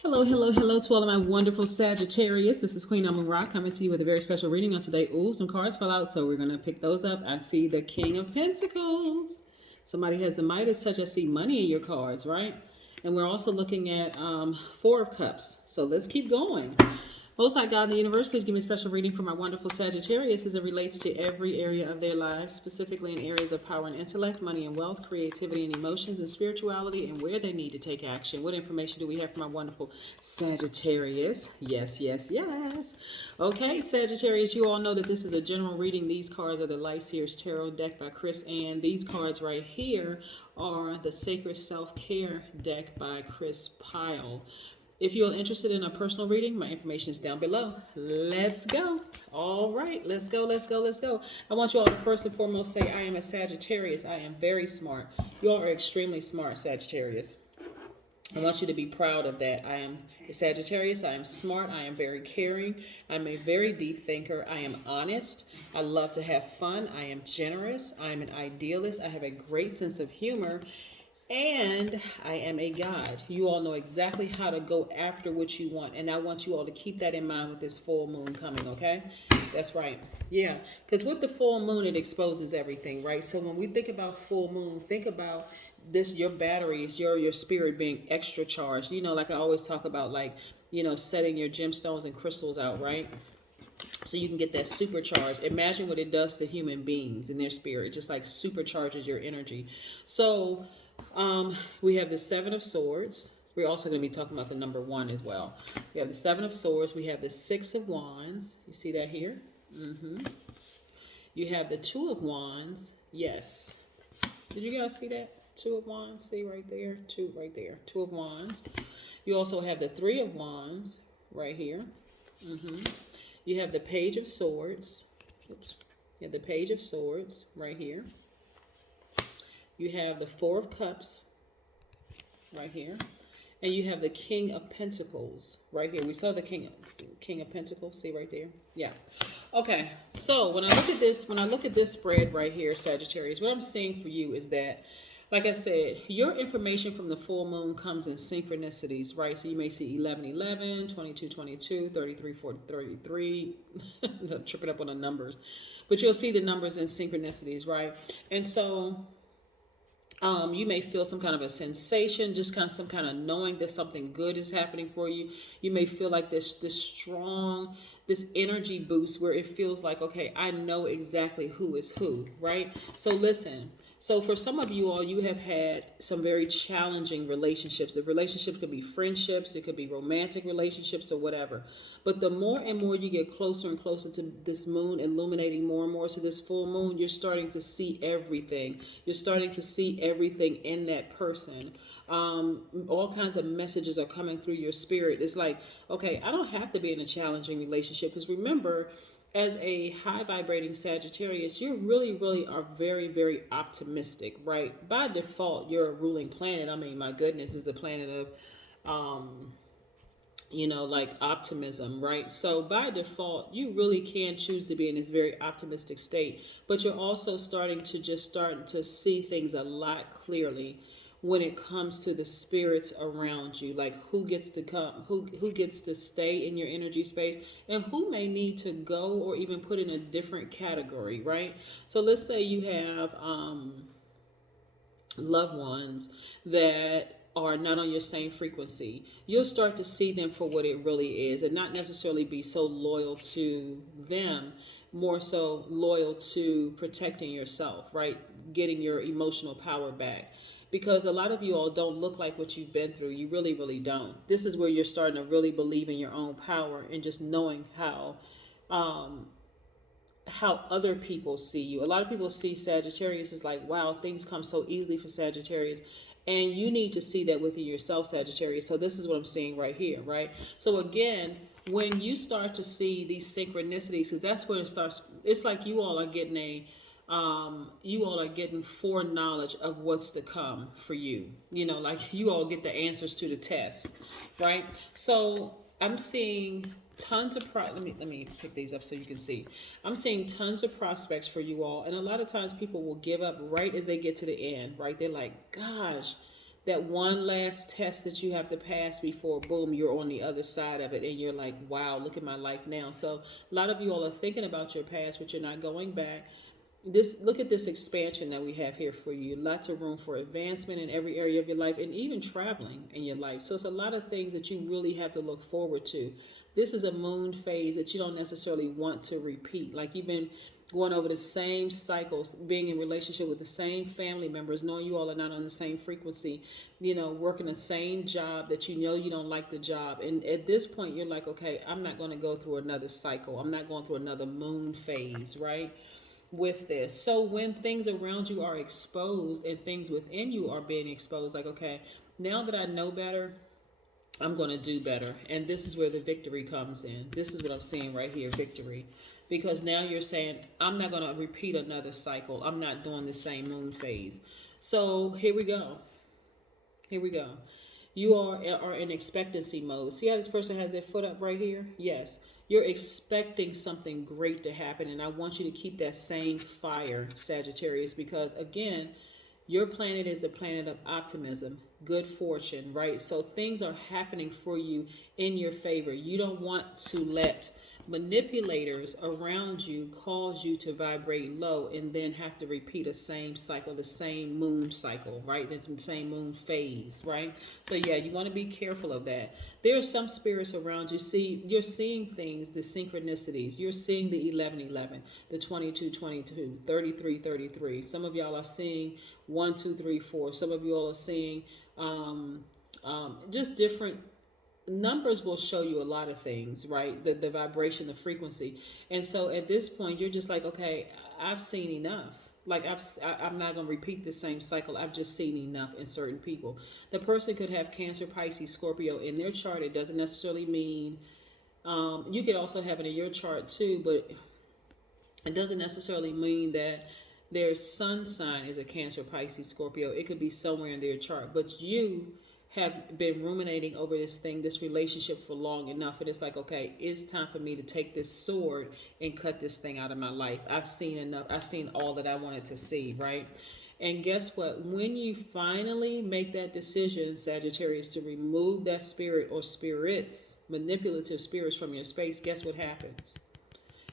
Hello, hello, hello to all of my wonderful Sagittarius. This is Queen Amun Ra coming to you with a very special reading on today. Ooh, some cards fell out, so we're going to pick those up. I see the King of Pentacles. Somebody has the Midas touch. I see money in your cards, right? And we're also looking at Four of Cups. So let's keep going. Most High God in the universe, please give me a special reading for my wonderful Sagittarius as it relates to every area of their lives, specifically in areas of power and intellect, money and wealth, creativity and emotions, and spirituality, and where they need to take action. What information do we have for my wonderful Sagittarius? Yes, yes, yes. Okay, Sagittarius, you all know that this is a general reading. These cards are the Light Seers Tarot deck by Chris Ann. These cards right here are the Sacred Self-Care deck by Chris Pyle. If you're interested in a personal reading, my information is down below. Let's go. All right, let's go, let's go, let's go. I want you all to first and foremost say, I am a Sagittarius. I am very smart. You all are extremely smart, Sagittarius. I want you to be proud of that. I am a Sagittarius. I am smart. I am very caring. I'm a very deep thinker. I am honest. I love to have fun. I am generous. I am an idealist. I have a great sense of humor. And I am a God. You all know exactly how to go after what you want. And I want you all to keep that in mind with this full moon coming, okay? That's right. Yeah, because with the full moon, it exposes everything, right? So when we think about full moon, think about this, your batteries, your spirit being extra charged. You know, like I always talk about, like, you know, setting your gemstones and crystals out, right? So you can get that supercharge. Imagine what it does to human beings and their spirit. It just like supercharges your energy. So we have the Seven of Swords. We're also going to be talking about the number 1 as well. We have the Seven of Swords. We have the Six of Wands. You see that here? You have the Two of Wands. Yes. Did you guys see that? Two of Wands. See right there? Two right there. Two of Wands. You also have the Three of Wands right here. You have the Page of Swords. Oops. You have the Page of Swords right here. You have the Four of Cups right here. And you have the King of Pentacles right here. We saw the King of Pentacles, see right there? Yeah. Okay, so when I look at this spread right here, Sagittarius, what I'm seeing for you is that, like I said, your information from the full moon comes in synchronicities, right? So you may see 11:11, 22:22, 33:33, tripping up on the numbers. But you'll see the numbers in synchronicities, right? And so you may feel some kind of a sensation, just kind of some kind of knowing that something good is happening for you. You may feel like this strong, this energy boost where it feels like, okay, I know exactly who is who, right? So listen. So for some of you all, you have had some very challenging relationships. The relationships could be friendships, it could be romantic relationships or whatever. But the more and more you get closer and closer to this moon, illuminating more and more to this full moon, you're starting to see everything. You're starting to see everything in that person. All kinds of messages are coming through your spirit. It's like, okay, I don't have to be in a challenging relationship, because remember, as a high vibrating Sagittarius, you really are very, very optimistic, right? By default, you're a ruling planet. I mean, my goodness, is a planet of, you know, like optimism, right? So by default, you really can choose to be in this very optimistic state, but you're also starting to see things a lot clearly when it comes to the spirits around you, like who gets to come, who gets to stay in your energy space, and who may need to go or even put in a different category, right? So let's say you have loved ones that are not on your same frequency. You'll start to see them for what it really is and not necessarily be so loyal to them, more so loyal to protecting yourself, right? Getting your emotional power back. Because a lot of you all don't look like what you've been through. You really don't. This is where you're starting to really believe in your own power and just knowing how other people see you. A lot of people see Sagittarius as like, wow, things come so easily for Sagittarius. And you need to see that within yourself, Sagittarius. So this is what I'm seeing right here, right? So again, when you start to see these synchronicities, because that's where it starts, it's like you all are getting foreknowledge of what's to come for you. You know, like you all get the answers to the test, right? So I'm seeing tons of let me pick these up so you can see. I'm seeing tons of prospects for you all, and a lot of times people will give up right as they get to the end, right? They're like, gosh, that one last test that you have to pass before, boom, you're on the other side of it, and you're like, wow, look at my life now. So a lot of you all are thinking about your past, but you're not going back. Look at this expansion that we have here for you. Lots of room for advancement in every area of your life, and even traveling in your life. So it's a lot of things that you really have to look forward to. This is a moon phase that you don't necessarily want to repeat. Like, you've been going over the same cycles, being in relationship with the same family members, knowing you all are not on the same frequency, working the same job that you know you don't like the job. And at this point, you're like, okay, I'm not going to go through another cycle. I'm not going through another moon phase, right? With this. So when things around you are exposed and things within you are being exposed, like, okay, now that I know better, I'm going to do better. And this is where the victory comes in. This is what I'm seeing right here, victory. Because now you're saying, I'm not going to repeat another cycle. I'm not doing the same moon phase. So here we go. Here we go. You are in expectancy mode. See how this person has their foot up right here? Yes. You're expecting something great to happen. And I want you to keep that same fire, Sagittarius, because again, your planet is a planet of optimism, good fortune, right? So things are happening for you in your favor. You don't want to let manipulators around you cause you to vibrate low and then have to repeat the same cycle, the same moon cycle, right? The same moon phase, right? So yeah, you want to be careful of that. There are some spirits around you. See, you're seeing things, the synchronicities. You're seeing the 1111, the 2222, 3333. Some of y'all are seeing 1, 2, 3, 4. Some of you all are seeing just different numbers will show you a lot of things, right? The vibration, the frequency. And so at this point, you're just like, okay, I've seen enough. Like, I'm not going to repeat the same cycle. I've just seen enough in certain people. The person could have Cancer, Pisces, Scorpio in their chart. It doesn't necessarily mean, you could also have it in your chart too, but it doesn't necessarily mean that their sun sign is a Cancer, Pisces, Scorpio. It could be somewhere in their chart, but you have been ruminating over this thing, this relationship for long enough. And it's like, okay, it's time for me to take this sword and cut this thing out of my life. I've seen enough. I've seen all that I wanted to see, right? And guess what? When you finally make that decision, Sagittarius, to remove that spirit or spirits, manipulative spirits from your space, guess what happens?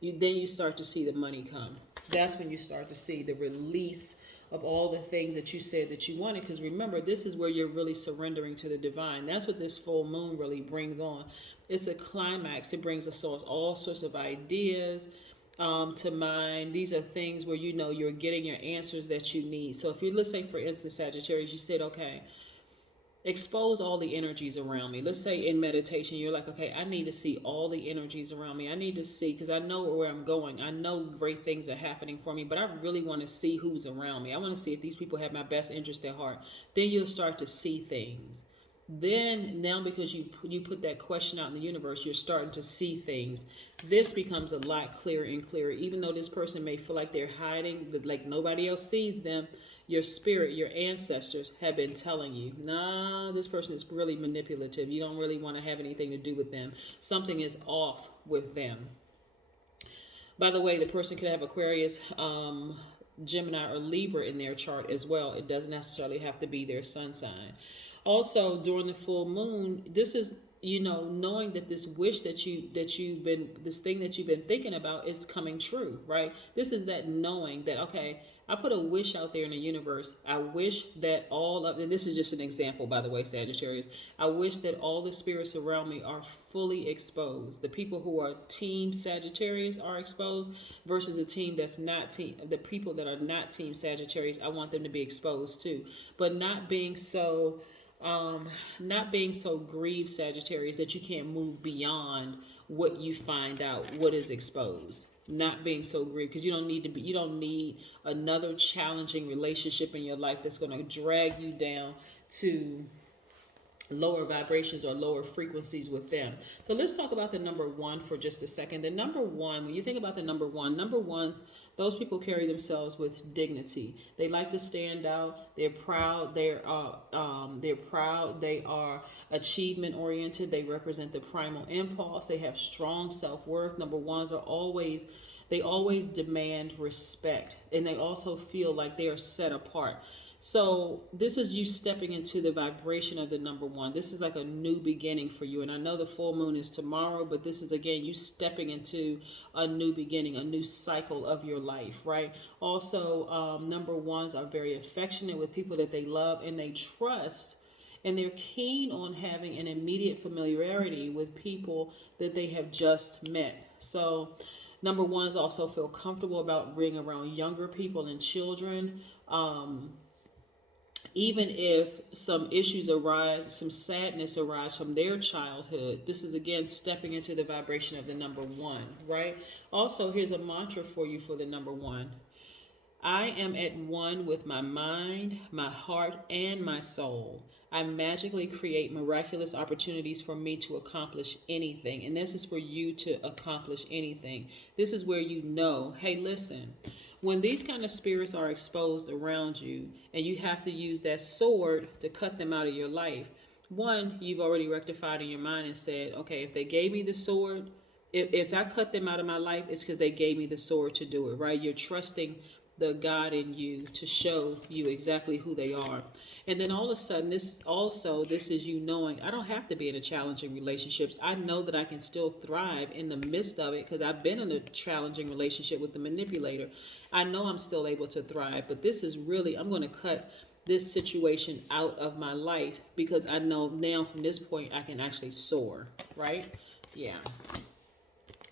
Then you start to see the money come. That's when you start to see the release of all the things that you said that you wanted. Because remember, this is where you're really surrendering to the divine. That's what this full moon really brings on. It's a climax. It brings us all sorts of ideas to mind. These are things where you're getting your answers that you need. So if you, let's say, for instance, Sagittarius, you said, okay, expose all the energies around me. Let's say in meditation, you're like, okay, I need to see all the energies around me. I need to see, because I know where I'm going. I know great things are happening for me, but I really want to see who's around me. I want to see if these people have my best interest at heart. Then you'll start to see things. Then now, because you put that question out in the universe, you're starting to see things. This becomes a lot clearer and clearer. Even though this person may feel like they're hiding, but like nobody else sees them, your spirit, your ancestors have been telling you, nah, this person is really manipulative. You don't really want to have anything to do with them. Something is off with them. By the way, the person could have Aquarius, Gemini, or Libra in their chart as well. It doesn't necessarily have to be their sun sign. Also, during the full moon, this is, knowing that this wish this thing that you've been thinking about is coming true, right? This is that knowing that, okay, I put a wish out there in the universe. I wish that and this is just an example, by the way, Sagittarius. I wish that all the spirits around me are fully exposed. The people who are team Sagittarius are exposed versus a team that's not the people that are not team Sagittarius. I want them to be exposed too, but not being so grieved, Sagittarius, that you can't move beyond what you find out, what is exposed. Not being so grieved, because you don't need another challenging relationship in your life that's going to drag you down to lower vibrations or lower frequencies with them. So let's talk about the number 1 for just a second. The number 1, when you think about the number ones, those people carry themselves with dignity. They like to stand out. They're proud. They're proud. They are achievement oriented. They represent the primal impulse. They have strong self-worth. Number ones are always demand respect, and they also feel like they are set apart. So this is you stepping into the vibration of the number one. This is like a new beginning for you. And I know the full moon is tomorrow, but this is again you stepping into a new beginning, a new cycle of your life, right? Also, number ones are very affectionate with people that they love and they trust. And they're keen on having an immediate familiarity with people that they have just met. So, number ones also feel comfortable about being around younger people and children. Even if some issues arise, some sadness arise from their childhood, this is again stepping into the vibration of the number one, right? Also, here's a mantra for you for the number one. I am at one with my mind, my heart, and my soul. I magically create miraculous opportunities for me to accomplish anything. And this is for you to accomplish anything. This is where you know, hey, listen, when these kind of spirits are exposed around you and you have to use that sword to cut them out of your life, one, you've already rectified in your mind and said, okay, if they gave me the sword, if I cut them out of my life, it's because they gave me the sword to do it, right? You're trusting the God in you to show you exactly who they are. And then all of a sudden, this is you knowing I don't have to be in a challenging relationships. I know that I can still thrive in the midst of it because I've been in a challenging relationship with the manipulator. I know I'm still able to thrive, but this is really, I'm going to cut this situation out of my life because I know now from this point I can actually soar, right? Yeah.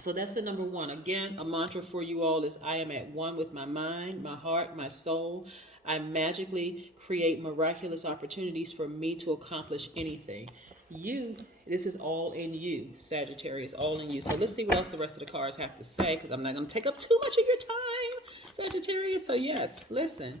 So that's the number one. Again, a mantra for you all is I am at one with my mind, my heart, my soul. I magically create miraculous opportunities for me to accomplish anything. This is all in you, Sagittarius, all in you. So let's see what else the rest of the cards have to say because I'm not going to take up too much of your time, Sagittarius. So yes, listen.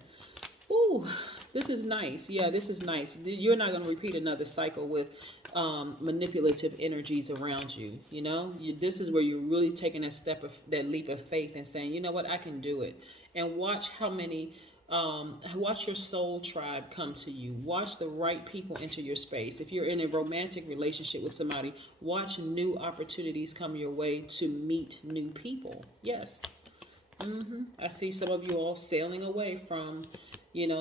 Ooh, this is nice. Yeah, this is nice. You're not going to repeat another cycle with manipulative energies around you. You know, this is where you're really taking that leap of faith and saying, you know what, I can do it. And watch how many, watch your soul tribe come to you. Watch the right people enter your space. If you're in a romantic relationship with somebody, watch new opportunities come your way to meet new people. Yes. I see some of you all sailing away from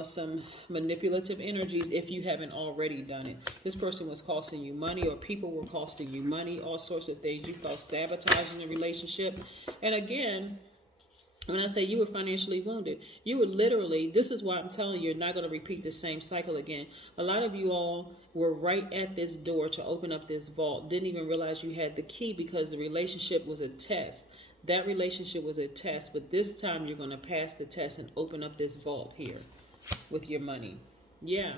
some manipulative energies if you haven't already done it. This person was costing you money or people were costing you money, all sorts of things. You felt sabotage in the relationship. And again, when I say you were financially wounded, you were literally, this is why I'm telling you, you're not going to repeat the same cycle again. A lot of you all were right at this door to open up this vault, didn't even realize you had the key because the relationship was a test. That relationship was a test, but this time you're going to pass the test and open up this vault here with your money. Yeah.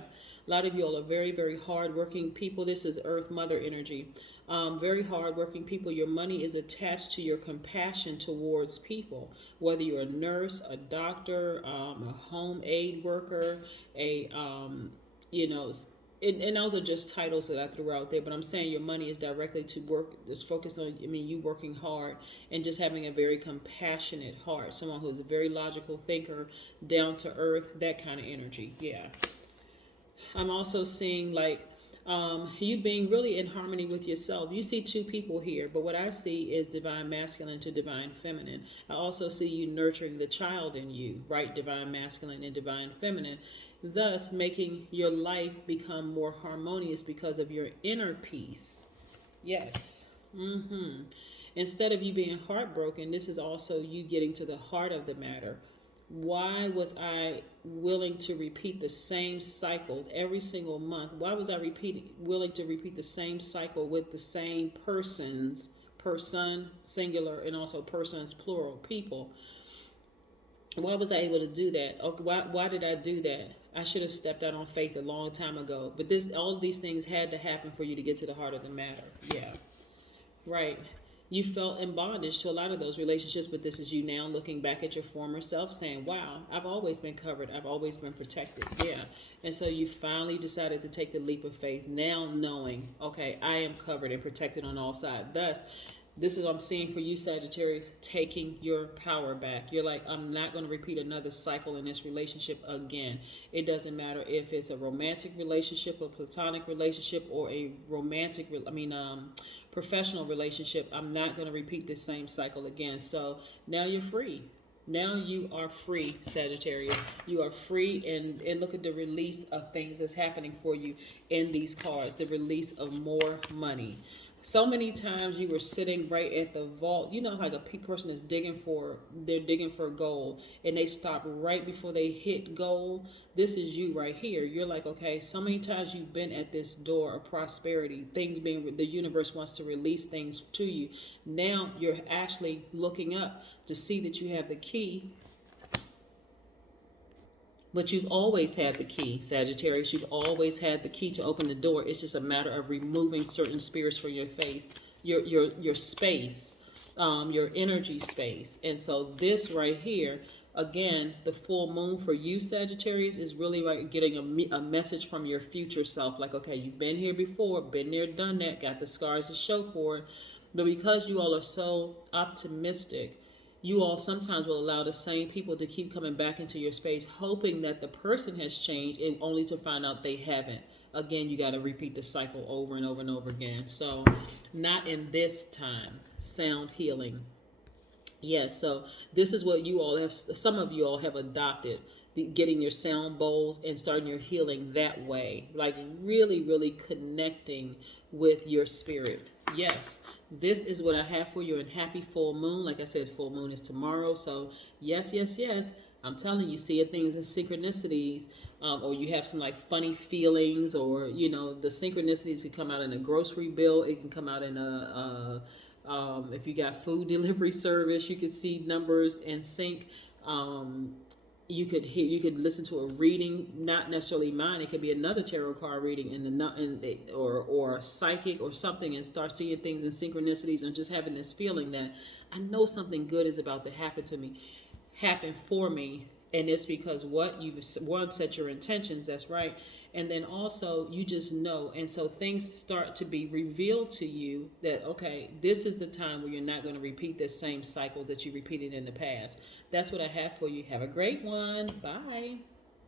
A lot of you all are very, very hardworking people. This is Earth Mother energy. Very hardworking people. Your money is attached to your compassion towards people. Whether you're a nurse, a doctor, a home aid worker, and those are just titles that I threw out there, but I'm saying your money is directly to work, it's focused on, you working hard and just having a very compassionate heart, someone who's a very logical thinker, down to earth, that kind of energy. Yeah. I'm also seeing you being really in harmony with yourself. You see two people here, but what I see is divine masculine to divine feminine. I also see you nurturing the child in you, right? Divine masculine and divine feminine, thus making your life become more harmonious because of your inner peace. Yes. Instead of you being heartbroken, this is also you getting to the heart of the matter. Why was I willing to repeat the same cycles every single month? Why was I willing to repeat the same cycle with the same person, singular, and also persons, plural, people? Why was I able to do that? Why did I do that? I should have stepped out on faith a long time ago. But all of these things had to happen for you to get to the heart of the matter. Yeah. Right. You felt in bondage to a lot of those relationships, but this is you now looking back at your former self saying, wow, I've always been covered. I've always been protected. Yeah. And so you finally decided to take the leap of faith, now knowing, okay, I am covered and protected on all sides. Thus, this is what I'm seeing for you, Sagittarius, taking your power back. You're like, I'm not going to repeat another cycle in this relationship again. It doesn't matter if it's a romantic relationship, a platonic relationship, or a professional relationship. I'm not going to repeat the same cycle again. So now you're free. Now you are free, Sagittarius. You are free, and look at the release of things that's happening for you in these cards. The release of more money. So many times you were sitting right at the vault. You know, like a person is they're digging for gold, and they stop right before they hit gold. This is you right here. You're like, okay, so many times you've been at this door of prosperity, things being, the universe wants to release things to you. Now you're actually looking up to see that you have the key. But you've always had the key, Sagittarius. You've always had the key to open the door. It's just a matter of removing certain spirits from your face, your space, your energy space. And so this right here, again, the full moon for you, Sagittarius, is really like getting a message from your future self. Like, okay, you've been here before, been there, done that, got the scars to show for it. But because you all are so optimistic, you all sometimes will allow the same people to keep coming back into your space, hoping that the person has changed, and only to find out they haven't. Again, you got to repeat the cycle over and over and over again. So, not in this time. Sound healing. Yes, so this is what you all have, some of you all have adopted, getting your sound bowls and starting your healing that way. Like really, really connecting with your spirit. Yes, this is what I have for you in happy full moon. Like I said, full moon is tomorrow. So yes, yes, yes. I'm telling you, seeing things in synchronicities, or you have some like funny feelings, or you know, the synchronicities can come out in a grocery bill. It can come out in if you got food delivery service, you could see numbers in sync. You could listen to a reading, not necessarily mine. It could be another tarot card reading or psychic or something, and start seeing things in synchronicities, and just having this feeling that I know something good is about to happen for me. And it's because what you've set your intentions. That's right. And then also you just know, and so things start to be revealed to you that, okay, this is the time where you're not going to repeat this same cycle that you repeated in the past. That's what I have for you. Have a great one. Bye.